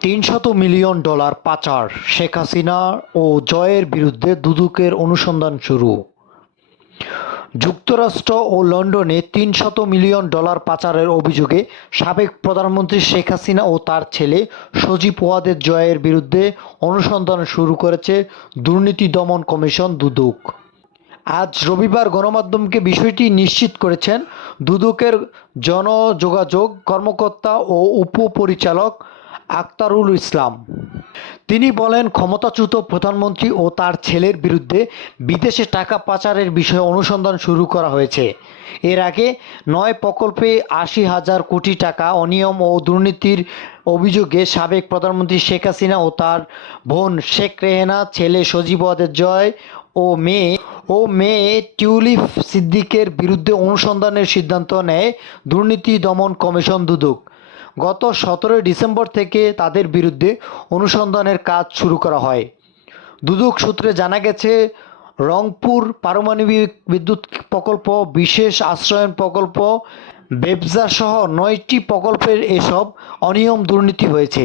$৩০০ million পাচার, শেখ হাসিনা ও জয়ের বিরুদ্ধে দুদকের অনুসন্ধান শুরু। যুক্তরাষ্ট্র ও লন্ডনে $৩০০ মিলিয়ন পাচারের অভিযোগে সাবেক প্রধানমন্ত্রী শেখ হাসিনা ও তার ছেলে সজীব ওয়াজেদ জয়ের বিরুদ্ধে অনুসন্ধান শুরু করেছে দুর্নীতি দমন কমিশন দুদক। আজ রবিবার গণমাধ্যমকে বিষয়টি নিশ্চিত করেছেন দুদকের জনযোগাযোগ কর্মকর্তা ও উপপরিচালক আখতারুল ইসলাম। তিনি বলেন, ক্ষমতাচ্যুত প্রধানমন্ত্রী ও তার ছেলের বিরুদ্ধে বিদেশে টাকা পাচারের বিষয়ে অনুসন্ধান শুরু করা হয়েছে। এর আগে ৯ প্রকল্পে ৮০,০০০ কোটি টাকা অনিয়ম ও দুর্নীতির অভিযোগে সাবেক প্রধানমন্ত্রী শেখ হাসিনা ও তার বোন শেখ রেহেনা, ছেলে সজীব ওয়াজেদ জয় ও মেয়ে টিউলিপ সিদ্দিকের বিরুদ্ধে অনুসন্ধানের সিদ্ধান্ত নেয় দুর্নীতি দমন কমিশন দুদক। গত ১৭ ডিসেম্বর থেকে তাদের বিরুদ্ধে অনুসন্ধানের কাজ শুরু করা হয়। দুদক সূত্রে জানা গেছে, রংপুর পারমাণবিক বিদ্যুৎ প্রকল্প, বিশেষ আশ্রয়ন প্রকল্প, বেবজা সহ ৯টি প্রকল্পের এসব অনিয়ম দুর্নীতি হয়েছে।